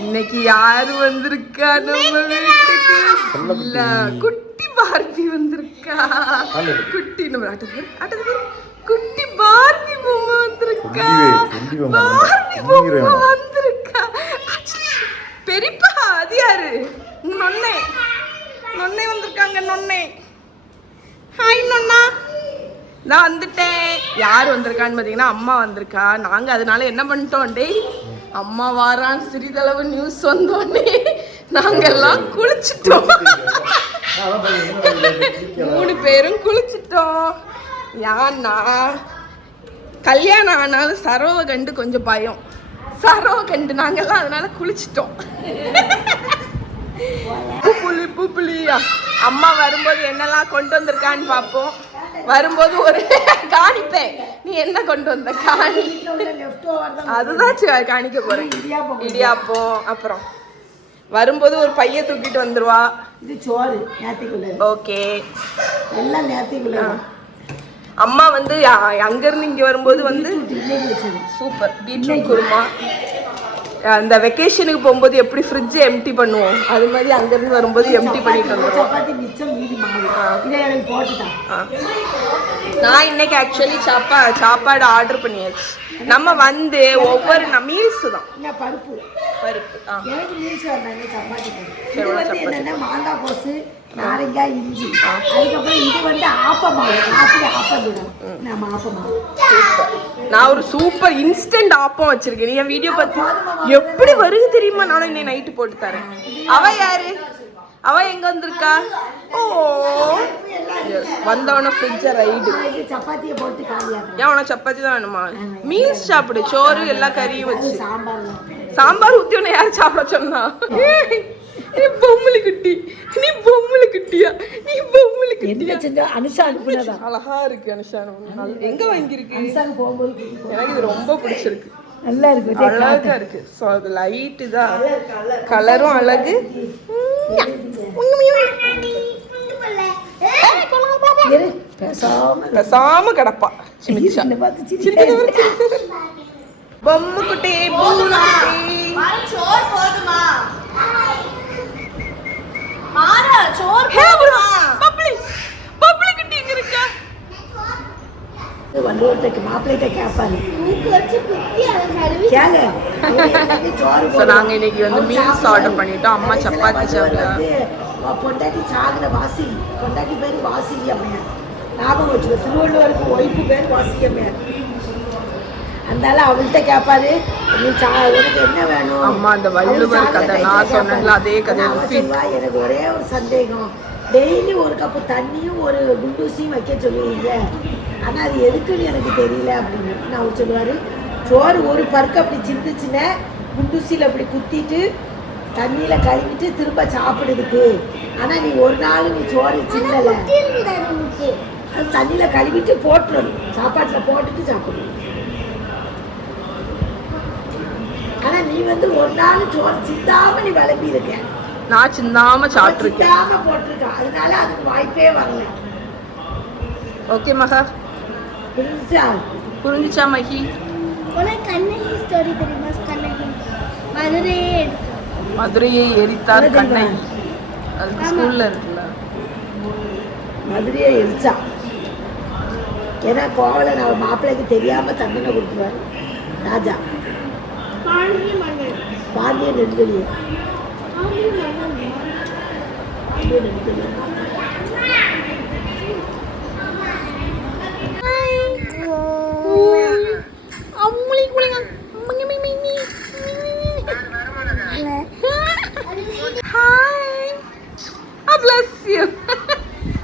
இன்னைக்கு யாரு வந்திருக்கா நம்ம வீட்டுக்கு? இல்ல குட்டி பார்பி வந்திருக்கா. குட்டி நம்ம ஆட்டத்துக்கு குட்டி பார்பி பொம்மை வந்திருக்கா. பார்பி பொம்மை வந்திருக்கா. பெரியப்பா அது யாரு? நொன்னை நொன்னை வந்திருக்காங்க. நொன்னை ஹாய் நொன்னா. நான் வந்துட்டேன். யார் வந்திருக்கான்னு பார்த்தீங்கன்னா அம்மா வந்திருக்கா. நாங்கள் அதனால என்ன பண்ணிட்டோம், டே அம்மா வாரான் சிறிதளவு நியூஸ் வந்தோடனே நாங்கெல்லாம் குளிச்சிட்டோம். 3 பேரும் குளிச்சிட்டோம். ஏன்னா கல்யாணம் ஆனாலும் சரோவை கண்டு கொஞ்சம் பயம். சரோவை கண்டு நாங்கெல்லாம் அதனால குளிச்சிட்டோம். பூப்புளியா அம்மா வரும்போது என்னெல்லாம் கொண்டு வந்திருக்கான்னு பார்ப்போம். வரும்போது ஒரு காணிப்பேன். நீ என்ன கொண்டு வந்த காணி? அதுதான் காணிக்க போறேன். இடியாப்பம். அப்புறம் வரும்போது ஒரு பைய தூக்கிட்டு வந்துருவா. இது சோறு நேத்திக்குள்ள. ஓகே எல்லாம் நேத்திக்குள்ள. அம்மா வந்து அங்க இருந்து இங்க வரும்போது வந்து சூப்பர் பீட்ரூட் குருமா. அந்த வெக்கேஷனுக்கு போகும்போது எப்படி ஃப்ரிட்ஜ் எம்டி பண்ணுவோம், அது மாதிரி அங்கேருந்து வரும்போது எம்டி பண்ணிட்டு வந்துடுவோம். நான் இன்னைக்கு ஆக்சுவலி சாப்பாடு ஆர்டர் பண்ணியாச்சு. நம்ம வந்து ஒவ்வொரு மீல்ஸ் தான். பருப்பு பருப்பு மாங்காய் கோசு நாரைக்காய் இஞ்சி. அதுக்கப்புறம் இது வந்து ஆப்பமாவு. நம்ம ஆப்பமாவு நான் ஒரு சூப்பர் இன்ஸ்டன்ட் ஆப்பம் வச்சிருக்கேன். என் வீடியோ பார்த்து எப்படி வருது தெரியுமா? நானும் இன்னைக்கு நைட்டு போட்டு தரேன். அவ யாரு? அவ எங்க வந்திருக்கா? ஓ வந்தவன ஃப்ரிட்ஜ ரைடு. சப்பாத்தியை போட்டு ஏன் உனக்கு சப்பாத்தி தான் வேணுமா? மீல்ஸ் சாப்பிடு. சோறு எல்லா கறியும் வச்சு சாம்பார் ஊத்தி உன்னை யாரு சாப்பிட சொன்னா? நீ பொம்மலி குட்டி. நீ பொம்மலி குட்டியா? நீ பொம்மலி குட்டியா? அனுஷா அனுப்புனதா? அழகா இருக்கு. அனுஷா எங்க வாங்கியிருக்கு? போகும்போது எனக்கு இது ரொம்ப பிடிச்சிருக்கு. நல்லா இருக்கு. அழகா இருக்கு. ஸோ அது லைட்டு தான், கலரும் அழகு. பேசாம கிடப்பா. பொம்மை குட்டி மாப்பிள்ளை கேப்பாரு. நாங்க இன்னைக்கு வந்து மீல்ஸ் ஆர்டர் பண்ணிட்டோம். அம்மா சப்பாத்தி பொண்டாட்டி சாகுற வாசி. பொண்டாட்டி பேரு வாசி அம்மையா. ஞாபகம் வச்சுக்கோ. திருவள்ளுவருக்கு ஒய்ஃபு பேர் வாசி அம்மையா. அதனால அவள்கிட்ட கேட்பாரு, உனக்கு என்ன வேணும்? அம்மா அந்த வள்ளுவர் கதை நான் சொன்னேன்ல அதே கதை. எனக்கு ஒரே ஒரு சந்தேகம், டெய்லி ஒரு கப்பு தண்ணியும் ஒரு குண்டூசியும் வைக்க சொல்லுவீங்க, ஆனால் அது எதுக்குன்னு எனக்கு தெரியல அப்படின்னு. நான் அவர் சொல்லுவார், சோறு ஒரு பருக்கு அப்படி சிந்துச்சுன்னா குண்டூசியில் அப்படி குத்திட்டு தண்ணியில் கழுவிட்டு திரும்ப சாப்பிடுறதுக்கு. ஆனால் நீ ஒரு நாள் நீ சோறு சின்னலை, அது தண்ணியில் கழுவிட்டு போட்டுடணும், சாப்பாட்டில் போட்டுட்டு சாப்பிடணும். ஆனால் நீ வந்து ஒரு நாள் சோறு சிந்தாமல் நீ விளம்பி இருக்க. நான் சிந்தாம சாப்பிட்டுருக்கேன், சிந்தாம போட்டிருக்கேன். அதனால அதுக்கு வாய்ப்பே வரல. ஓகே மகா, புரிஞ்சுச்சா மகி? கண்ணகி ஸ்டோரி தெரியுமா? கண்ணகி மதுரையை எரித்தார் கண்ணகி. அது ஸ்கூல்ல இருக்குல்ல. மதுரையை எரிச்சா. ஏன்னா கோவலை நான் மாப்பிள்ளைக்கு தெரியாம தண்டனை கொடுத்துருவாரு ராஜா. Pandya நெடுங்கலியே Bless you.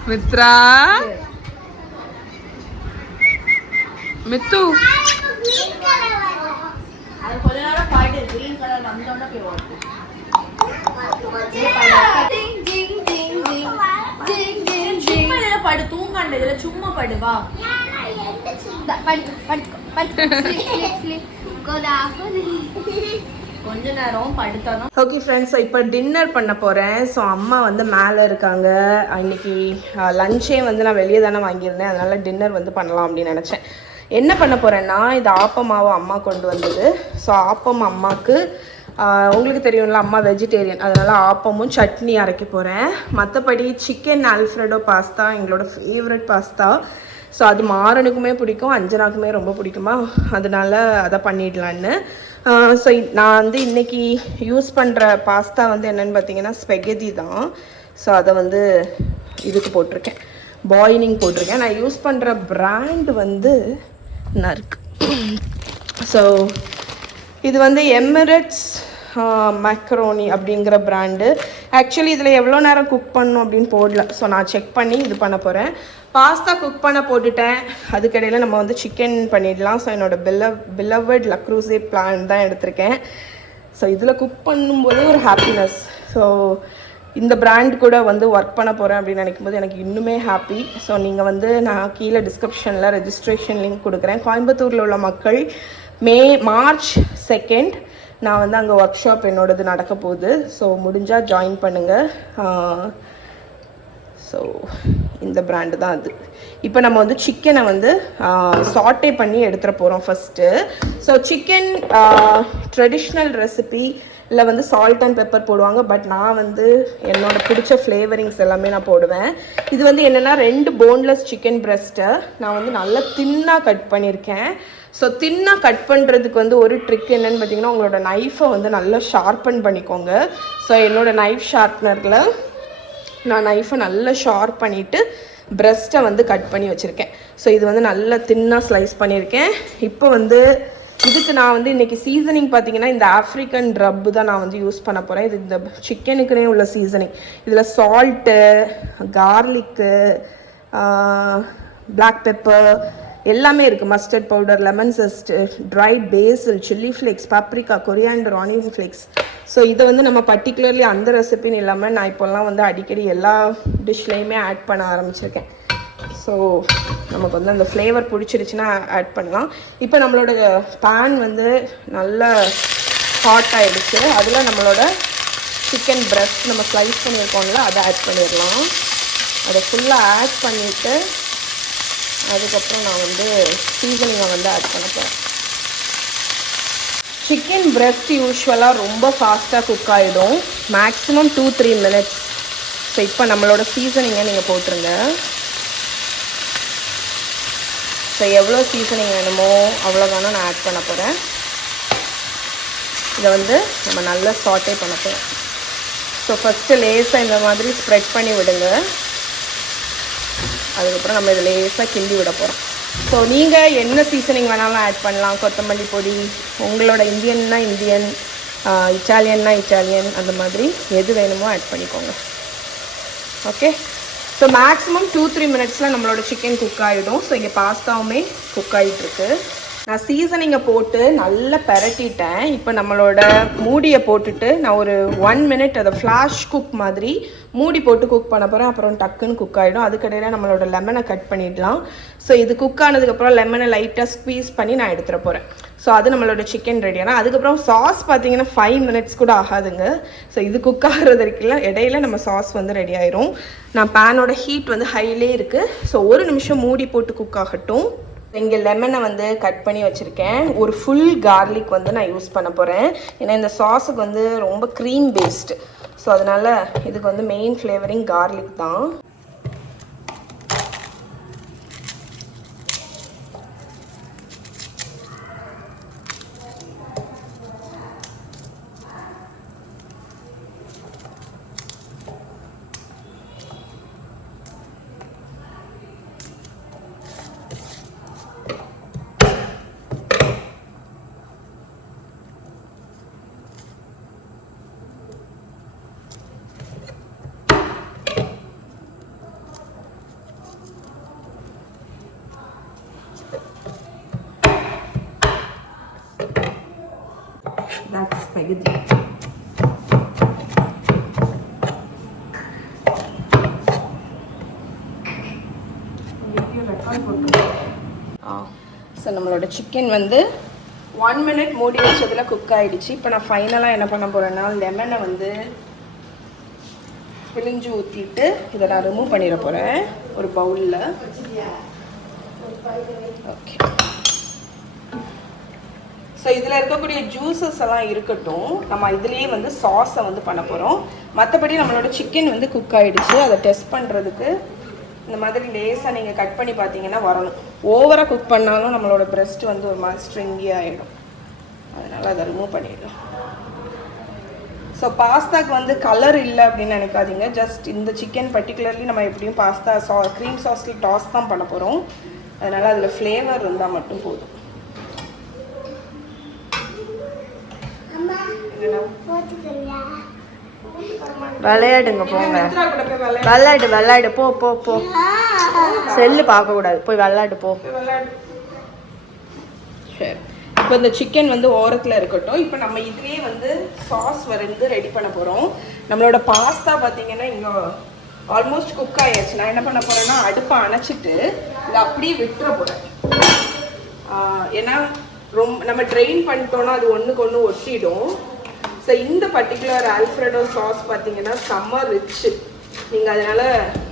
Mitra. Mittu. அது கொஞ்ச நேரம் பாட்டு கிரீன் கலர் வந்தோம்னா போய் ஓடு. டிங் டிங் டிங் டிங் டிங் டிங் சும்மா இல்ல படு, தூங்கണ്ട இதுல சும்மா படு வா. படு ஸ்லீப் கோதா கொஞ்ச நேரம் படுத்தாதான். ஓகே ஃப்ரெண்ட்ஸ், இப்போ டின்னர் பண்ண போகிறேன். ஸோ அம்மா வந்து மேலே இருக்காங்க. இன்னைக்கு லஞ்சே வந்து நான் வெளியே தானே வாங்கியிருந்தேன், அதனால் டின்னர் வந்து பண்ணலாம் அப்படின்னு நினச்சேன். என்ன பண்ண போகிறேன்னா, இது ஆப்பமாவை அம்மா கொண்டு வந்தது. ஸோ ஆப்பம் அம்மாவுக்கு, உங்களுக்கு தெரியும்ல அம்மா வெஜிடேரியன், அதனால் ஆப்பமும் சட்னி அரைக்க போகிறேன். மற்றபடி சிக்கன் ஆல்ஃப்ரெடோ பாஸ்தா எங்களோட ஃபேவரட் பாஸ்தா. ஸோ அது மாறனுக்குமே பிடிக்கும், அஞ்சனாக்குமே ரொம்ப பிடிக்குமா, அதனால அதை பண்ணிடலான்னு. ஸோ நான் வந்து இன்றைக்கி யூஸ் பண்ணுற பாஸ்தா வந்து என்னென்னு பார்த்தீங்கன்னா ஸ்பெகதி தான். ஸோ அதை வந்து இதுக்கு போட்டிருக்கேன், பாயிலிங் போட்டிருக்கேன். நான் யூஸ் பண்ணுற பிராண்ட் வந்து நர்க். ஸோ இது வந்து எமிரேட்ஸ் மேக்ரோனி அப்படிங்கிற பிராண்டு. ஆக்சுவலி இதில் எவ்வளோ நேரம் குக் பண்ணணும் அப்படின்னு போடல. ஸோ நான் செக் பண்ணி இது பண்ண போகிறேன். பாஸ்தா குக் பண்ண போட்டுட்டேன், அதுக்கிடையில் நம்ம வந்து சிக்கன் பண்ணிடலாம். ஸோ என்னோடய பிலவட் லக்ரூசே பிளான் தான் எடுத்திருக்கேன். ஸோ இதில் குக் பண்ணும்போதே ஒரு ஹாப்பினஸ். ஸோ இந்த பிராண்ட் கூட வந்து ஒர்க் பண்ண போகிறேன் அப்படின்னு நினைக்கும் போது எனக்கு இன்னுமே ஹாப்பி. ஸோ நீங்கள் வந்து நான் கீழே டிஸ்கிரிப்ஷனில் ரெஜிஸ்ட்ரேஷன் லிங்க் கொடுக்குறேன். கோயம்புத்தூரில் உள்ள மக்கள் மார்ச் 2 நான் வந்து அங்கே ஒர்க் ஷாப் என்னோடது நடக்க போகுது. ஸோ முடிஞ்சால் ஜாயின் பண்ணுங்கள். ஸோ இந்த பிராண்டு தான் அது. இப்போ நம்ம வந்து சிக்கனை வந்து சாட்டே பண்ணி எடுத்துகிட்டு போகிறோம் first. So chicken traditional recipe இல்லை வந்து சால்ட் அண்ட் பெப்பர் போடுவாங்க. பட் நான் வந்து என்னோட பிடிச்ச ஃப்ளேவரிங்ஸ் எல்லாமே நான் போடுவேன். இது வந்து என்னென்னா 2 போன்லெஸ் சிக்கன் பிரெஸ்ட்டை நான் வந்து நல்லா தின்னாக கட் பண்ணியிருக்கேன். ஸோ தின்னாக கட் பண்ணுறதுக்கு வந்து ஒரு ட்ரிக் என்னென்னு பார்த்தீங்கன்னா, உங்களோட நைஃபை வந்து நல்லா ஷார்ப்பன் பண்ணிக்கோங்க. ஸோ என்னோடய நைஃப் ஷார்ப்னரில் நான் நைஃபை நல்லா ஷார்ப் பண்ணிவிட்டு பிரெஸ்ட்டை வந்து கட் பண்ணி வச்சுருக்கேன். ஸோ இது வந்து நல்லா தின்னாக ஸ்லைஸ் பண்ணியிருக்கேன். இப்போ வந்து இதுக்கு நான் வந்து இன்றைக்கி சீசனிங் பார்த்தீங்கன்னா இந்த ஆஃப்ரிக்கன் ரப்பு தான் நான் வந்து யூஸ் பண்ண போகிறேன். இது இந்த சிக்கனுக்குனே உள்ள சீசனிங். இதில் சால்ட்டு, கார்லிக்கு, பிளாக் பெப்பர் எல்லாமே இருக்குது. Mustard powder, lemon zest, dried basil, chilli flakes, paprika, coriander, onion flakes. So இதை வந்து நம்ம பர்டிகுலர்லி அந்த ரெசிபின்னு இல்லாமல் நான் இப்போல்லாம் வந்து அடிக்கடி எல்லா டிஷ்லேயுமே ஆட் பண்ண ஆரம்பிச்சிருக்கேன். ஸோ நமக்கு வந்து அந்த ஃப்ளேவர் பிடிச்சிருச்சுன்னா ஆட் பண்ணலாம். இப்போ நம்மளோட பேன் வந்து நல்லா ஹாட் ஆகிடுச்சு. அதில் நம்மளோட சிக்கன் பிரெஸ்ட் நம்ம ஸ்லைஸ் பண்ணியிருக்கோம்ல அதை ஆட் பண்ணிடலாம். அதை ஃபுல்லாக ஆட் பண்ணிவிட்டு அதுக்கப்புறம் நான் வந்து சீசனிங்கை வந்து ஆட் பண்ண போகிறேன். சிக்கன் பிரெஸ்ட் யூஸ்வலாக ரொம்ப ஃபாஸ்ட்டாக குக் ஆகிடும், மேக்ஸிமம் 2-3 மினிட்ஸ். ஸோ இப்போ நம்மளோட சீசனிங்கை நீங்கள் போட்டுருங்க. ஸோ எவ்வளோ சீசனிங் வேணுமோ அவ்வளோதானே நான் ஆட் பண்ண போகிறேன். இதை வந்து நம்ம நல்லா சாட்டே பண்ண போகிறோம். ஸோ ஃபஸ்ட்டு லேஸாக இந்த மாதிரி ஸ்ப்ரெட் பண்ணி விடுங்க. அதுக்கப்புறம் நம்ம இதில் லேஸாக கிண்டி விட போகிறோம். ஸோ நீங்கள் என்ன சீசனிங் வேணாலும் ஆட் பண்ணலாம். கொத்தமல்லி பொடி, உங்களோட இந்தியன்னா இந்தியன், இட்டாலியன்னா இட்டாலியன், அந்த மாதிரி எது வேணுமோ ஆட் பண்ணிக்கோங்க. ஓகே. ஸோ மேக்ஸிமம் 2-3 மினிட்ஸில் நம்மளோட சிக்கன் குக் ஆகிடும். ஸோ இங்கே பாஸ்தாவுமே குக் ஆகிட்டுருக்கு. நான் சீசனிங்கை போட்டு நல்லா பெரட்டிட்டேன். இப்போ நம்மளோட மூடியை போட்டுட்டு நான் ஒரு 1 மினிட் அதை ஃப்ளாஷ் குக் மாதிரி மூடி போட்டு குக் பண்ண போகிறேன். அப்புறம் டக்குன்னு குக் ஆகிடும். அதுக்கடையில் நம்மளோட லெமனை கட் பண்ணிடலாம். ஸோ இது குக் ஆனதுக்கப்புறம் லெமனை லைட்டாக ஸ்க்வீஸ் பண்ணி நான் எடுத்துகிட்டு போகிறேன். ஸோ அது நம்மளோட சிக்கன் ரெடியான அதுக்கப்புறம் சாஸ் பார்த்தீங்கன்னா 5 மினிட்ஸ் கூட ஆகாதுங்க. ஸோ இது குக் ஆகிறதுக்குள்ள இடையில நம்ம சாஸ் வந்து ரெடி ஆயிரும். நான் பேனோட ஹீட் வந்து ஹைலே இருக்குது. ஸோ 1 நிமிஷம் மூடி போட்டு குக் ஆகட்டும். இங்கே லெமனை வந்து கட் பண்ணி வச்சுருக்கேன். ஒரு ஃபுல் கார்லிக் வந்து நான் யூஸ் பண்ண போகிறேன். ஏன்னா இந்த சாஸுக்கு வந்து ரொம்ப க்ரீம் பேஸ்டு. ஸோ அதனால் இதுக்கு வந்து மெயின் ஃப்ளேவரிங் கார்லிக் தான். That's spaghetti. ஸோ நம்மளோட சிக்கன் வந்து 1 மினிட் மூடி வச்சதில் குக் ஆகிடுச்சு. இப்போ நான் ஃபைனலாக என்ன பண்ண போகிறேன்னா லெமனை வந்து பிழிஞ்சு ஊற்றிட்டு இதை நான் ரிமூவ் பண்ணிட போகிறேன் ஒரு பவுலில். ஓகே. ஸோ இதில் இருக்கக்கூடிய ஜூஸஸ் எல்லாம் இருக்கட்டும், நம்ம இதுலேயே வந்து சாஸை வந்து பண்ண போகிறோம். மற்றபடி நம்மளோட சிக்கன் வந்து குக் ஆகிடுச்சு. அதை டெஸ்ட் பண்ணுறதுக்கு இந்த மாதிரி லேசாக நீங்கள் கட் பண்ணி பார்த்தீங்கன்னா வரணும். ஓவராக குக் பண்ணாலும் நம்மளோட பிரெஸ்ட் வந்து ஒரு மாதிரி ஸ்ட்ரிங்கி ஆகிடும். அதனால் அதை ரிமூவ் பண்ணிடலாம். ஸோ பாஸ்தாக்கு வந்து கலர் இல்லை அப்படின்னு நினைக்காதீங்க. ஜஸ்ட் இந்த சிக்கன் பர்டிகுலர்லி நம்ம எப்படியும் பாஸ்தா க்ரீம் சாஸில் டாஸ் தான் பண்ண போகிறோம். அதனால் அதில் ஃப்ளேவர் இருந்தால் மட்டும் போதும். விளையாடுங்க போங்க. விளையாடு போ போ போ. செல்லு பார்க்க கூடாது, போய் விளையாடு போ. சரி, இப்போ இந்த சிக்கன் வந்து ஓரத்தில் இருக்கட்டும். இப்போ நம்ம இதுலேயே வந்து சாஸ் வந்து ரெடி பண்ண போகிறோம். நம்மளோட பாஸ்தா பார்த்தீங்கன்னா இங்கே ஆல்மோஸ்ட் குக் ஆகிடுச்சு. நான் என்ன பண்ண போகிறேன்னா அடுப்பை அணைச்சிட்டு இதை அப்படியே விட்டுற போகிறேன். ஏன்னா நம்ம ட்ரெயின் பண்ணிட்டோன்னா அது ஒன்றுக்கு ஒன்று ஒட்டிடும். ஸோ இந்த பர்டிகுலர் ஆல்ஃப்ரெடோ சாஸ் பார்த்தீங்கன்னா செம்ம ரிச்சு. நீங்கள் அதனால்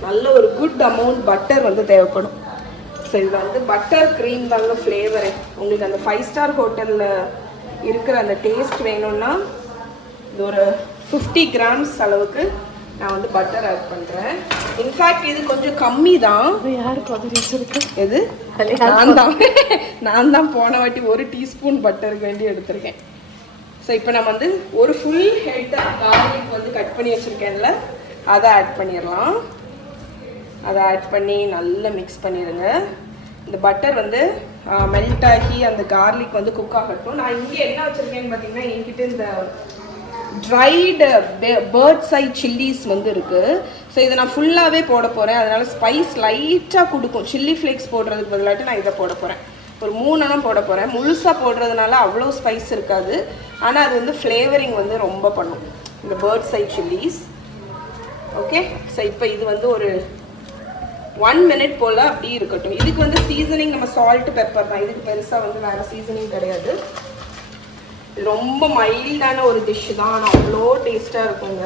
நல்ல ஒரு குட் அமௌண்ட் பட்டர் வந்து தேவைப்படும். ஸோ இதில் வந்து பட்டர் க்ரீம் தாங்க ஃப்ளேவரு. உங்களுக்கு அந்த 5 ஸ்டார் ஹோட்டலில் இருக்கிற அந்த டேஸ்ட் வேணும்னா இது ஒரு 50 கிராம்ஸ் அளவுக்கு நான் வந்து பட்டர் ஆட் பண்ணுறேன். இன்ஃபேக்ட் இது கொஞ்சம் கம்மி தான். யாருக்கு அது இருக்கு? எது? நான் தான் போன வாட்டி 1 டீஸ்பூன் பட்டருக்கு வேண்டி எடுத்திருக்கேன். ஸோ இப்போ நம்ம வந்து ஒரு ஃபுல் ஹெட் கார்லிக் வந்து கட் பண்ணி வச்சுருக்கேன்ல, அதை ஆட் பண்ணிடலாம். அதை ஆட் பண்ணி நல்லா மிக்ஸ் பண்ணிடுங்க. இந்த பட்டர் வந்து மெல்ட் ஆகி அந்த கார்லிக் வந்து குக் ஆகட்டும். நான் இங்கே என்ன வச்சுருக்கேன்னு பார்த்தீங்கன்னா, என்கிட்ட இந்த ட்ரைடு பேர்ட்ஸ் ஐ சில்லிஸ் வந்து இருக்குது. ஸோ இதை நான் ஃபுல்லாகவே போட போகிறேன். அதனால் ஸ்பைஸ் லைட்டாக கொடுக்கும். சில்லி ஃப்ளேக்ஸ் போடுறதுக்கு பதிலாட்டு நான் இதை போட போகிறேன். ஒரு 3 போட போகிறேன். முழுசாக போடுறதுனால அவ்வளோ ஸ்பைஸ் இருக்காது, ஆனால் அது வந்து ஃப்ளேவரிங் வந்து ரொம்ப பண்ணும் இந்த பேர்ட்ஸ் ஐ சில்லிஸ். ஓகே, ஸோ இப்போ இது வந்து ஒரு 1 மினிட் போல் அப்படி இருக்கட்டும். இதுக்கு வந்து சீசனிங் நம்ம சால்ட் பெப்பர் தான். இதுக்கு பெருசாக வந்து வேறு சீசனிங் கிடையாது. ரொம்ப மைல்டான ஒரு டிஷ்ஷு தான், ஆனால் அவ்வளோ டேஸ்ட்டாக இருக்குங்க.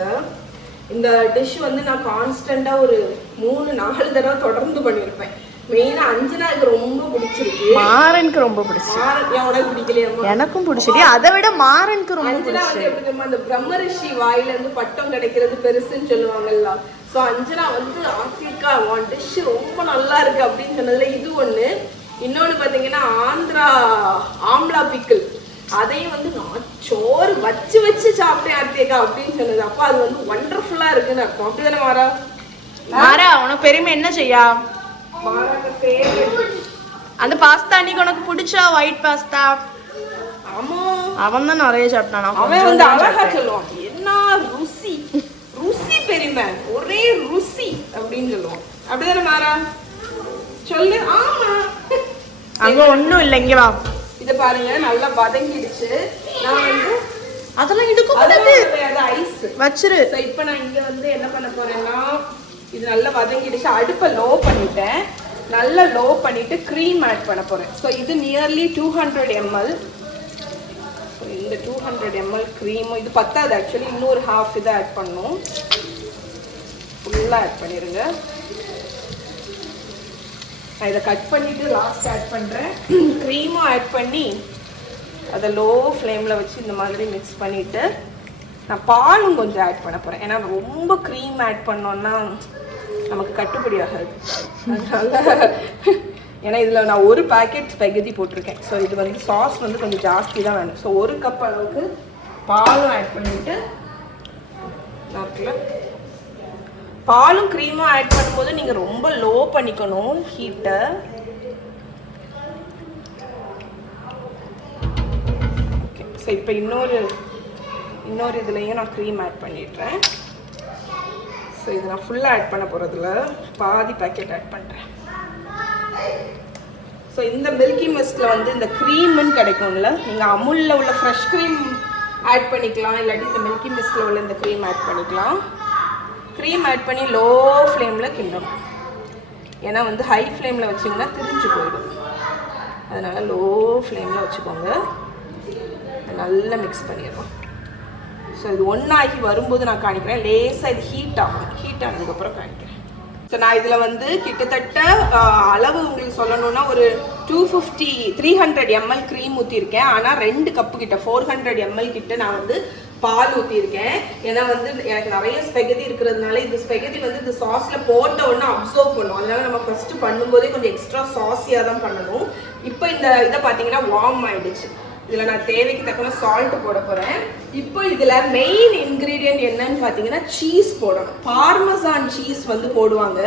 இந்த டிஷ் வந்து நான் கான்ஸ்டண்ட்டாக ஒரு 3-4 தடவை தொடர்ந்து பண்ணியிருப்பேன். மெயினா அஞ்சனாக்கு ரொம்ப பிடிச்சிருக்கு. மாறனுக்கு ரொம்ப பிடிச்சிருக்கு. உனக்கு பிடிக்கலையா? எனக்கும் பிடிச்சிருக்கு. அதை விட மாறனுக்கு ரொம்ப பிடிச்சிருக்கு. எப்படி அந்த பிரம்மரிஷி வாயில இருந்து பட்டம் கிடைக்கிறது பெருசுன்னு சொல்லுவாங்கல்ல. ஸோ அஞ்சனா வந்து ஆப்பிரிக்கா டிஷ் ரொம்ப நல்லா இருக்கு அப்படின்னு சொன்னதுல இது ஒண்ணு. இன்னொன்னு பாத்தீங்கன்னா ஆந்திரா ஆம்லா பிக்கிள், அதையும் வந்து நான் சோறு வச்சு வச்சு சாப்பிட்டேன் ஆர்த்திகா அப்படின்னு சொன்னது. அப்போ அது வந்து ஒண்டர்ஃபுல்லா இருக்குன்னு அர்த்தம். அப்படிதானே மாறா? மாறா உனக்கு பெருமை என்ன செய்யா? அந்த பாஸ்தா அன்னைக்கு உனக்கு பிடிச்சா ஒயிட் பாஸ்தா? ஆமா, அவன் தான் நிறைய சாப்பிட்டான். அவன் வந்து அழகா சொல்லுவான், என்ன ருசி ருசி பெருமை, ஒரே ருசி அப்படின்னு சொல்லுவான். அப்படிதானே மாறா? சொல்லு. ஆமா, அங்க ஒண்ணும் இல்லை. இங்க வா, இத பாருங்க, நல்லா வதங்கிடுச்சு. நான் வந்து அதெல்லாம் இடுக்கு ஐஸ் வச்சிரு. இப்போ நான் இங்க வந்து என்ன பண்ண போறேன்னா, இது நல்லா வதங்கிடுச்சு. அடுப்பை லோ பண்ணிட்டேன். நல்லா லோ பண்ணிட்டு க்ரீம் ஆட் பண்ண போறேன். ஸோ இது நியர்லி 200 ml. ஸோ இந்த 200 ml க்ரீமும் இது பத்தாது ஆக்சுவலி, இன்னொரு ஹாஃப் இதை ஆட் பண்ணணும். ஃபுல்லாக ஆட் பண்ணிடுங்க. நான் இதை கட் பண்ணிட்டு லாஸ்ட் ஆட் பண்ணுறேன். க்ரீமும் ஆட் பண்ணி அதை லோ ஃப்ளேமில் வச்சு இந்த மாதிரி மிக்ஸ் பண்ணிவிட்டு நான் பாலும் கொஞ்சம் ஆட் பண்ண போகிறேன். ஏன்னா ரொம்ப க்ரீம் ஆட் பண்ணோன்னா நமக்கு கட்டுப்படி ஆகாது. அதனால ஏன்னா இதில் நான் 1 பேக்கெட் ஸ்பெகதி போட்டிருக்கேன். ஸோ இது வந்து சாஸ் வந்து கொஞ்சம் ஜாஸ்தி தான் வேணும். ஸோ 1 கப் அளவுக்கு பாலும் ஆட் பண்ணிவிட்டு, பாலும் க்ரீமும் ஆட் பண்ணும்போது நீங்கள் ரொம்ப லோ பண்ணிக்கணும் ஹீட்டை. ஓகே, ஸோ இப்போ இன்னொரு இதுலேயும் நான் க்ரீம் ஆட் பண்ணிடுறேன். ஸோ இது நான் ஃபுல்லாக ஆட் பண்ண போகிறதுல பாதி பேக்கெட் ஆட் பண்ணுறேன். ஸோ இந்த மில்கி மிஸ்டில் வந்து இந்த க்ரீமுன்னு கிடைக்கும்ல, நீங்கள் அமுலில் உள்ள ஃப்ரெஷ் க்ரீம் ஆட் பண்ணிக்கலாம், இல்லாட்டி இந்த மில்கி மிஸ்டில் உள்ள இந்த க்ரீம் ஆட் பண்ணிக்கலாம். க்ரீம் ஆட் பண்ணி லோ ஃப்ளேமில் கிண்டணும். ஏன்னா வந்து ஹை ஃப்ளேமில் வச்சிங்கன்னா திரிஞ்சு போயிடும். அதனால் லோ ஃப்ளேமில் வச்சுக்கோங்க. நல்லா மிக்ஸ் பண்ணிடுறோம். ஸோ இது ஒன்றாகி வரும்போது நான் காணிக்கிறேன். லேசாக இது ஹீட் ஆகும். ஹீட் ஆனதுக்கப்புறம் காணிக்கிறேன். ஸோ நான் இதில் வந்து கிட்டத்தட்ட அளவு உங்களுக்கு சொல்லணும்னா ஒரு 300 ml க்ரீம் ஊற்றிருக்கேன். ஆனால் 2 கப்பு கிட்ட 400 ml கிட்ட நான் வந்து பால் ஊற்றிருக்கேன். ஏன்னா வந்து எனக்கு நிறைய ஸ்பெகதி இருக்கிறதுனால இந்த ஸ்பெகதி வந்து இந்த சாஸில் போட்ட உடனே அப்சர்வ் பண்ணும். அதனால நம்ம ஃபஸ்ட்டு பண்ணும்போதே கொஞ்சம் எக்ஸ்ட்ரா சாஸியாக தான் பண்ணணும். இப்போ இந்த இதை பார்த்தீங்கன்னா வார்ம் ஆயிடுச்சு. இதில் நான் தேவைக்கு தக்கன சால்ட் போட போகிறேன். இப்போ இதில் மெயின் இன்க்ரீடியன்ட் என்னன்னு பார்த்தீங்கன்னா சீஸ் போடணும். பார்மசான் சீஸ் வந்து போடுவாங்க.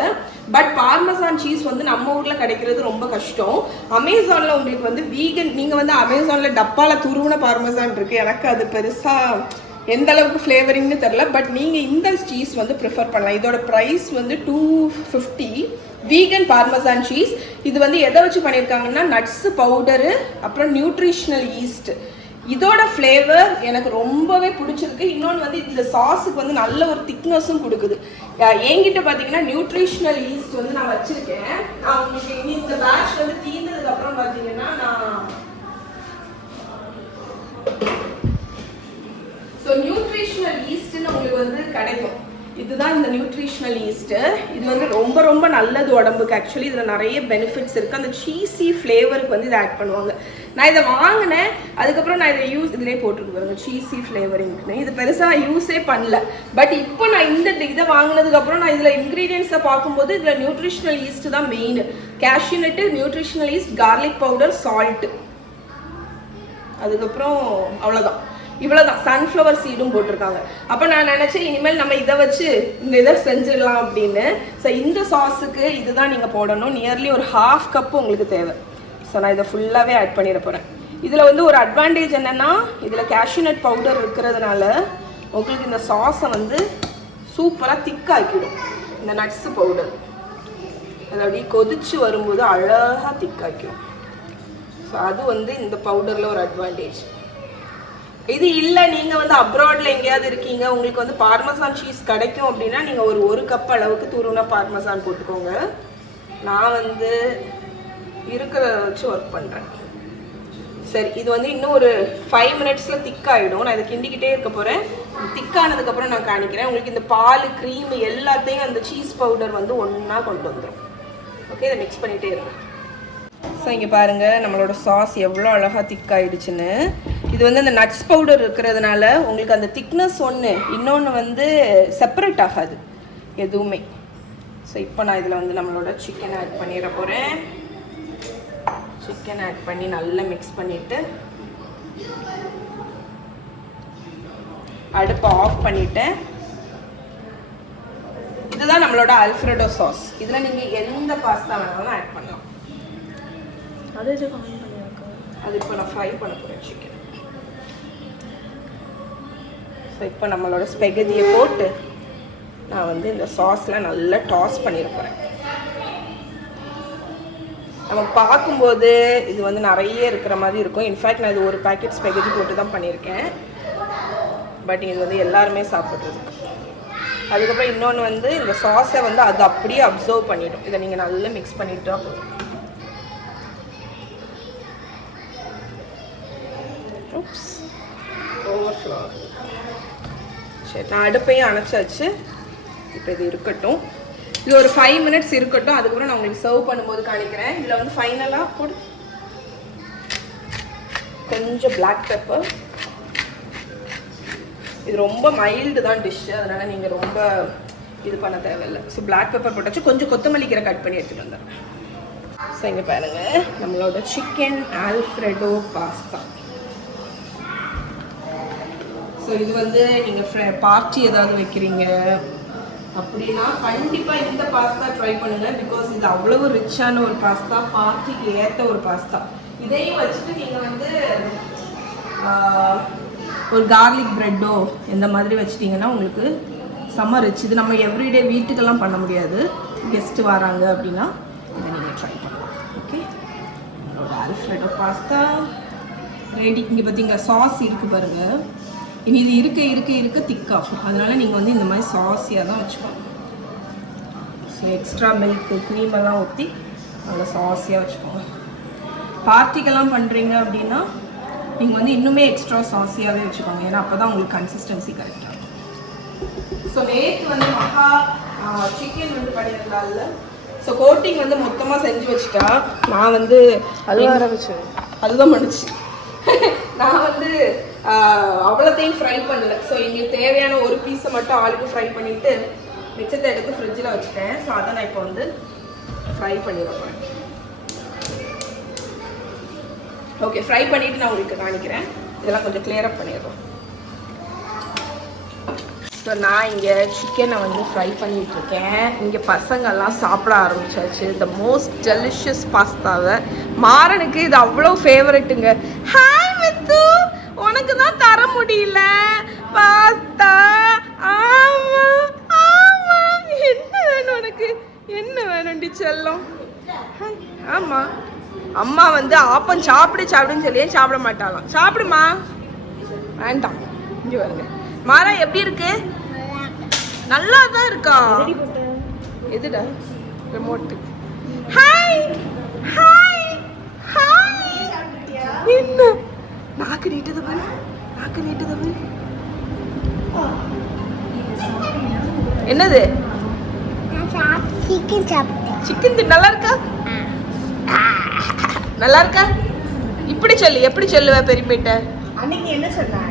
பட் பார்மசான் சீஸ் வந்து நம்ம ஊரில் கிடைக்கிறது ரொம்ப கஷ்டம். அமேசானில் உங்களுக்கு வந்து வீகன், நீங்கள் வந்து அமேசானில் டப்பாவில் துருவின பார்மசான் இருக்குது. எனக்கு அது பெருசாக எந்த அளவுக்கு ஃப்ளேவரிங்னு தெரில. பட் நீங்கள் இந்த சீஸ் வந்து ப்ரிஃபர் பண்ணலாம். இதோட ப்ரைஸ் வந்து 250 வீகன் பார்மசான் சீஸ். இது வந்து எதை வச்சு பண்ணியிருக்காங்கன்னா நட்ஸ் பவுடரு அப்புறம் நியூட்ரிஷனல் ஈஸ்ட். இதோட ஃப்ளேவர் எனக்கு ரொம்பவே பிடிச்சிருக்கு. இன்னொன்று வந்து இந்த சாஸுக்கு வந்து நல்ல ஒரு திக்னஸும் கொடுக்குது. என்கிட்ட பார்த்தீங்கன்னா நியூட்ரிஷனல் ஈஸ்ட் வந்து நான் வச்சுருக்கேன். உங்களுக்கு இந்த பேட்ச் வந்து தீர்ந்ததுக்கப்புறம் பார்த்தீங்கன்னா நியூட்ரிஷனல் ஈஸ்ட்னு உங்களுக்கு வந்து கிடைக்கும். இதுதான் இந்த நியூட்ரிஷனல் ஈஸ்ட்டு. இது வந்து ரொம்ப ரொம்ப நல்லது உடம்புக்கு. ஆக்சுவலி இதில் நிறைய பெனிஃபிட்ஸ் இருக்குது. அந்த சீஸி ஃப்ளேவருக்கு வந்து இதை ஆட் பண்ணுவாங்க. நான் இதை வாங்கினேன். அதுக்கப்புறம் நான் இதை இதிலே போட்டுருக்கு பாருங்க, சீஸி ஃப்ளேவரிங்னு. இது பெருசாக யூஸே பண்ணல. பட் இப்போ நான் இந்த இதை வாங்கினதுக்கப்புறம் நான் இதில் இன்க்ரீடியன்ஸை பார்க்கும்போது இதில் நியூட்ரிஷனல் ஈஸ்ட் தான் main. Cashew nut, nutritional yeast, garlic powder, salt, அதுக்கப்புறம் அவ்வளோதான். இவ்வளோதான். சன்ஃப்ளவர் சீடும் போட்டிருக்காங்க. அப்போ நான் நினச்சேன் இனிமேல் நம்ம இதை வச்சு இந்த இதை செஞ்சிடலாம் அப்படின்னு. ஸோ இந்த சாஸுக்கு இதுதான் நீங்கள் போடணும். நியர்லி ஒரு 1/2 கப்பு உங்களுக்கு தேவை. ஸோ நான் இதை ஃபுல்லாகவே ஆட் பண்ணிட போகிறேன். இதில் வந்து ஒரு அட்வான்டேஜ் என்னென்னா இதில் கேஷ்யூ நட் பவுடர் இருக்கிறதுனால உங்களுக்கு இந்த சாஸை வந்து சூப்பராக திக்காக்கிடும். இந்த நட்ஸு பவுடர் அது அப்படியே கொதிச்சு வரும்போது அழகாக திக்காக்கிடும். ஸோ அது வந்து இந்த பவுடரில் ஒரு அட்வான்டேஜ். இது இல்லை நீங்கள் வந்து அப்ராடில் எங்கேயாவது இருக்கீங்க, உங்களுக்கு வந்து பார்மசான் சீஸ் கிடைக்கும் அப்படின்னா நீங்கள் ஒரு கப் அளவுக்கு துருவின பார்மசான் போட்டுக்கோங்க. நான் வந்து இருக்கிறத வச்சு ஒர்க் பண்ணுறேன். சரி, இது வந்து இன்னும் ஒரு 5 மினிட்ஸில் திக்காகிடும். நான் இதை கிண்டிக்கிட்டே இருக்க போகிறேன். திக்கானதுக்கப்புறம் நான் காணிக்கிறேன். உங்களுக்கு இந்த பால், க்ரீம் எல்லாத்தையும் அந்த சீஸ் பவுடர் வந்து ஒன்றா கொண்டு வந்துடும். ஓகே, இதை மிக்ஸ் பண்ணிகிட்டே இருங்க. ஸோ இங்கே பாருங்கள் நம்மளோட சாஸ் எவ்வளோ அழகாக திக்காயிடுச்சுன்னு. இது வந்து அந்த நட்ஸ் பவுடர் இருக்கிறதுனால உங்களுக்கு அந்த திக்னஸ் ஒன்று, இன்னொன்று வந்து செப்பரேட் ஆகாது எதுவுமே. ஸோ இப்போ நான் இதில் வந்து நம்மளோட சிக்கன் ஆட் பண்ணிட போகிறேன். சிக்கன் ஆட் பண்ணி நல்லா மிக்ஸ் பண்ணிவிட்டு அடுப்பை ஆஃப் பண்ணிவிட்டேன். இதுதான் நம்மளோட அல்ஃப்ரெடோ சாஸ். இதில் நீங்கள் எந்த பாஸ்தா வேணாலும் ஆட் பண்ணலாம். அது இப்போ நான் ஃப்ரை பண்ண போகிறேன் சிக்கன். ஸோ இப்போ நம்மளோட ஸ்பெகதியை போட்டு நான் வந்து இந்த சாஸில் நல்லா டாஸ் பண்ணிட போகிறேன். நம்ம பார்க்கும்போது இது வந்து நிறைய இருக்கிற மாதிரி இருக்கும். இன்ஃபேக்ட் நான் இது ஒரு பேக்கெட் ஸ்பெகதி போட்டு தான் பண்ணியிருக்கேன். பட் இது வந்து எல்லாருமே சாப்பிட்றதுக்கு. அதுக்கப்புறம் இன்னொன்று வந்து இந்த சாஸை வந்து அது அப்படியே அப்சர்வ் பண்ணிடும். இதை நீங்கள் நல்லா மிக்ஸ் பண்ணிட்டா போதும். ஓவர்ஃப்ளோ. சரி, நான் அடுப்பையும் அணைச்சாச்சு. இப்போ இது இருக்கட்டும். இது ஒரு 5 மினிட்ஸ் இருக்கட்டும். அதுக்கப்புறம் நான் உங்களுக்கு சர்வ் பண்ணும்போது காணிக்கிறேன். இதில் வந்து ஃபைனலாக போடு கொஞ்சம் பிளாக் பெப்பர். இது ரொம்ப மைல்டு தான் டிஷ்ஷு, அதனால் நீங்கள் ரொம்ப இது பண்ண தேவையில்லை. ஸோ பிளாக் பெப்பர் போட்டாச்சு. கொஞ்சம் கொத்தமல்லி கீரை கட் பண்ணி எடுத்துகிட்டு வந்துடுறேன். ஸோ இங்கே பாருங்கள் நம்மளோட சிக்கன் ஆல்ஃப்ரெடோ பாஸ்தா. ஸோ இது வந்து நீங்கள் பார்ட்டி ஏதாவது வைக்கிறீங்க அப்படின்னா கண்டிப்பாக இந்த பாஸ்தா ட்ரை பண்ணுங்கள். பிகாஸ் இது அவ்வளவு ரிச்சான ஒரு பாஸ்தா, பார்ட்டிக்கு ஏற்ற ஒரு பாஸ்தா. இதையும் வச்சுட்டு நீங்கள் வந்து ஒரு கார்லிக் ப்ரெட்டோ இந்த மாதிரி வச்சிட்டிங்கன்னா உங்களுக்கு செம்ம ரிச். இது நம்ம எவ்ரிடே வீட்டுக்கெல்லாம் பண்ண முடியாது. கெஸ்ட்டு வராங்க அப்படின்னா இதை நீங்கள் ட்ரை பண்ணலாம். ஓகே, ஒரு ஆல்ஃப்ரெடோ பாஸ்தா ரெடி. இங்கே பார்த்தீங்களா சாஸ் இருக்குது பாருங்கள். இனி இது இருக்க திக்காகும். அதனால் நீங்கள் வந்து இந்த மாதிரி சாஸியாக தான் வச்சுக்கணும். ஸோ எக்ஸ்ட்ரா மில்க்கு க்ரீமெல்லாம் ஊற்றி நல்லா சாஸியாக வச்சுக்கோங்க. பார்ட்டிக்கெல்லாம் பண்ணுறீங்க அப்படின்னா நீங்கள் வந்து இன்னுமே எக்ஸ்ட்ரா சாஸியாகவே வச்சுக்கோங்க. ஏன்னா அப்போ தான் உங்களுக்கு கன்சிஸ்டன்சி கரெக்டாக இருக்கும். ஸோ நேற்று வந்து மகா சிக்கன் வந்து பண்ணியிருந்தால, ஸோ கோட்டிங் வந்து மொத்தமாக செஞ்சு வச்சுட்டா நான் வந்து அதுதான் பண்ணுச்சு. நான் வந்து அவ்வளோத்தையும் ஃப்ரை பண்ணல. ஸோ எங்களுக்கு தேவையான ஒரு பீஸை மட்டும் ஆளுக்கு ஃப்ரை பண்ணிவிட்டு மிச்சத்தை எடுத்து ஃப்ரிட்ஜில் வச்சுட்டேன். ஸோ அதை நான் இப்போ வந்து ஃப்ரை பண்ணிடுறேன். ஓகே, ஃப்ரை பண்ணிவிட்டு நான் உங்களுக்கு காணிக்கிறேன். இதெல்லாம் கொஞ்சம் கிளியரப் பண்ணிடுறோம். ஸோ நான் இங்கே சிக்கனை வந்து ஃப்ரை பண்ணிகிட்ருக்கேன். இங்கே பசங்கள்லாம் சாப்பிட ஆரம்பிச்சாச்சு த மோஸ்ட் டெலிஷியஸ் பாஸ்தாவை. மாறனுக்கு இது அவ்வளோ ஃபேவரெட்டுங்க. ஹாய் மித்து, உனக்கு தான் தர முடியல பாஸ்தா. ஆமாம் ஆமாம், என்ன வேணும் உனக்கு? என்ன வேணும்டி செல்லம்? ஆமாம், அம்மா வந்து ஆப்பம் சாப்பிடுன்னு சொல்லியே சாப்பிட மாட்டாளாம். சாப்பிடுமா? வேண்டாம். இங்கே வருங்க. மாறா எப்படி இருக்கு? நல்லா தான் இருக்கா. எதுடா ரிமோட்? Hi hi hi. என்ன நாக்கு நீட்டது பாரு, நாக்கு நீட்டது பாரு. என்னது? சிக்கன் சாப்பிட்டேன். சிக்கன் நல்லா இருக்கா? நல்லா இருக்கா? இப்படி சொல்லு. எப்படி சொல்லுவ பெரியமேட்ட? அன்னைக்கு என்ன சொன்னா?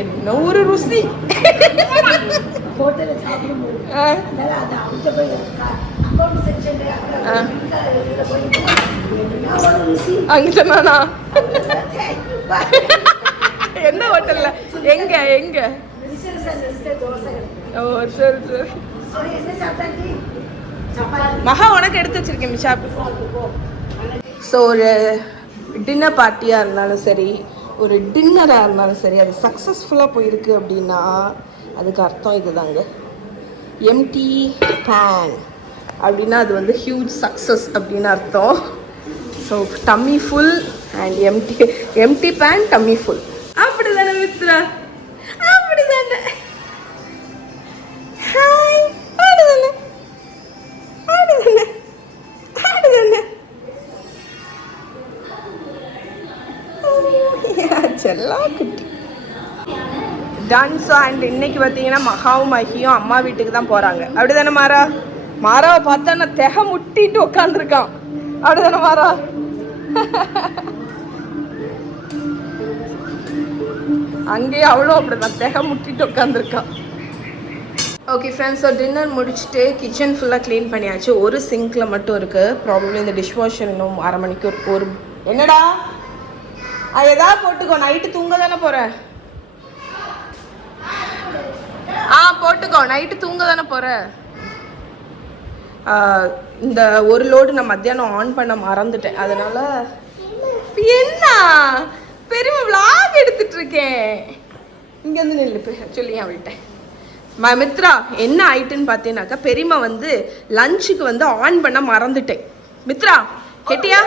என்ன ஒரு ருசி. ஹோட்டல்ல சாப்பிடும்போது அது அவங்க போய் அக்கௌண்ட் செக்ஷன்ல அங்க சொன்னானா? என்ன ஹோட்டல்ல? எங்க எங்க? ஓ சரி சரி. மகா உனக்கு எடுத்து வச்சிருக்கேன் மிஷாப்பு. ஸோ ஒரு டின்னர் பார்ட்டியாக இருந்தாலும் சரி, ஒரு டின்னராக இருந்தாலும் சரி, அது சக்ஸஸ்ஃபுல்லாக போயிருக்கு அப்படின்னா அதுக்கு அர்த்தம் இதுதாங்க. எம்டி பேன் அப்படின்னா அது வந்து ஹியூஜ் சக்ஸஸ் அப்படின்னு அர்த்தம். So tummy full and empty pan tummy full. அப்படி தானே மித்ரா? அப்படி தானே. ஹாய், ஆடுதானே ஆடுதானே ஆடுதானே. செல்லா குட்டி டான்ஸ். அண்ட் இன்னைக்கு பார்த்தீங்கன்னா மகாவும் மகியும் அம்மா வீட்டுக்கு தான் போகிறாங்க. அப்படி தானே மாறா? மாறாவை பார்த்தா நான் தெகை முட்டிட்டு உட்காந்துருக்கான். அப்படி தானே மாறா? அங்கேயே அவ்வளோ அப்படிதான் தெகை முட்டிட்டு உட்காந்துருக்கான். ஓகே ஃப்ரெண்ட்ஸ், ஸோ டின்னர் முடிச்சுட்டு கிச்சன் ஃபுல்லாக க்ளீன் பண்ணியாச்சு. ஒரு சிங்கில் மட்டும் இருக்குது. ப்ராபப்ளி இந்த டிஷ் வாஷர் இன்னும் அரை மணிக்கு ஒரு என்னடா அது எதாவது போட்டுக்கோ. நைட்டு தூங்க தானே போகிற? போட்டுக்கோ, நைட்டு தூங்க தானே போகிற. இந்த ஒரு லோடு நான் மத்தியானம் ஆன் பண்ண மறந்துட்டேன். அதனால என்ன பெருமை விளாக் எடுத்துட்டு இருக்கேன். இங்கேருந்து நில்லு சொல்லி அவள்கிட்ட. மித்ரா என்ன ஆயிட்டுன்னு பார்த்தீங்கன்னாக்கா, பெரியம்மா வந்து லஞ்சுக்கு வந்து ஆன் பண்ண மறந்துட்டேன். மித்ரா கேட்டியா?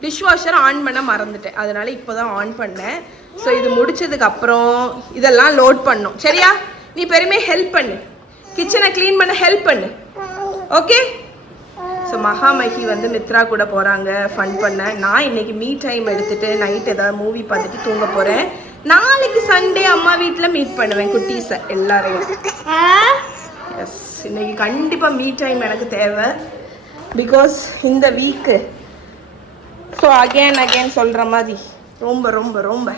டிஷ் வாஷர் ஆன் பண்ண மறந்துட்டேன். அதனால இப்போ தான் ஆன் பண்ணேன். ஸோ இது முடிச்சதுக்கு அப்புறம் இதெல்லாம் லோட் பண்ணோம். சரியா? நீ பெருமையை ஹெல்ப் பண்ணு, கிச்சனை க்ளீன் பண்ண ஹெல்ப் பண்ணு. ஓகே? ஸோ மகாமகி வந்து மித்ரா கூட போகிறாங்க ஃபன் பண்ண. நான் இன்னைக்கு மீ டைம் எடுத்துட்டு நைட் ஏதாவது மூவி பார்த்துட்டு தூங்க போகிறேன். நாளைக்கு சண்டே அம்மா வீட்டில் மீட் பண்ணுவேன் குட்டீஸை எல்லாரையும். எஸ், இன்னைக்கு கண்டிப்பாக மீ டைம் எனக்கு தேவை. பிகாஸ் இந்த வீக்கு ஸோ அகேன் சொல்கிற மாதிரி ரொம்ப ரொம்ப ரொம்ப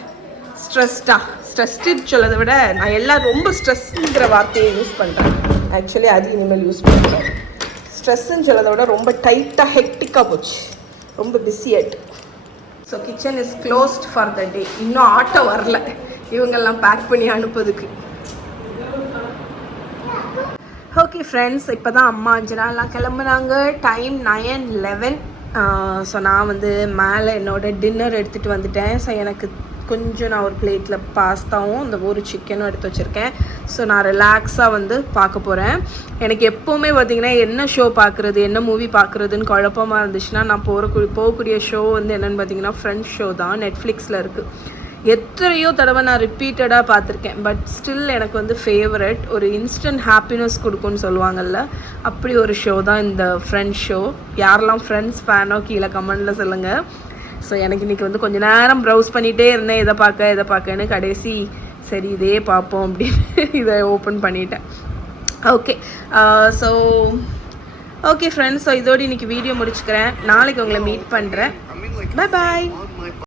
ஸ்ட்ரெஸ்டு சொல்லதை விட நான் எல்லாம் ரொம்ப ஸ்ட்ரெஸ்ங்கிற வார்த்தையை யூஸ் பண்ணுறேன். ஆக்சுவலி அது இனிமேல் யூஸ் பண்ணுறேன். ஸ்ட்ரெஸ்ன்னு சொல்லதை விட ரொம்ப டைட்டாக ஹெக்டிக்காக போச்சு, ரொம்ப பிஸியாகிட்டு. So kitchen is closed for the day. இன்னும் ஆட்டோ வரல இவங்கெல்லாம் பேக் பண்ணி அனுப்புறதுக்கு. ஓகே ஃப்ரெண்ட்ஸ், இப்போ தான் அம்மா 5 நாள்லாம் கிளம்புனாங்க. டைம் 9:11. ஸோ நான் வந்து மேலே என்னோடய டின்னர் எடுத்துகிட்டு வந்துட்டேன். ஸோ எனக்கு கொஞ்சம் நான் ஒரு பிளேட்டில் பாஸ்தாவும் இந்த ஒரு சிக்கனும் எடுத்து வச்சுருக்கேன். ஸோ நான் ரிலாக்ஸாக வந்து பார்க்க போகிறேன். எனக்கு எப்போவுமே பார்த்திங்கன்னா என்ன ஷோ பார்க்குறது, என்ன மூவி பார்க்குறதுன்னு குழப்பமாக இருந்துச்சுன்னா நான் போகக்கூடிய ஷோ வந்து என்னென்னு பார்த்தீங்கன்னா ஃப்ரெண்ட்ஸ் ஷோ தான். நெட்ஃப்ளிக்ஸில் இருக்குது. எத்தனையோ தடவை நான் ரிப்பீட்டடாக பார்த்துருக்கேன். பட் ஸ்டில் எனக்கு வந்து ஃபேவரட், ஒரு இன்ஸ்டன்ட் ஹாப்பினஸ் கொடுக்கும்னு சொல்லுவாங்கள்ல, அப்படி ஒரு ஷோ தான் இந்த ஃப்ரெண்ட்ஸ் ஷோ. யாரெல்லாம் ஃப்ரெண்ட்ஸ் ஃபேனோ கீழே கமெண்டில் சொல்லுங்கள். ஸோ எனக்கு இன்றைக்கி வந்து கொஞ்சம் நேரம் ப்ரௌஸ் பண்ணிகிட்டே இருந்தேன், இதை பார்க்கன்னு. கடைசி சரி இதே பார்ப்போம் அப்படின்னு இதை ஓப்பன் பண்ணிட்டேன். Okay so okay friends, so இதோடு இன்னைக்கு வீடியோ முடிச்சுக்கிறேன். நாளைக்கு உங்களை மீட் பண்ணுறேன். Bye bye.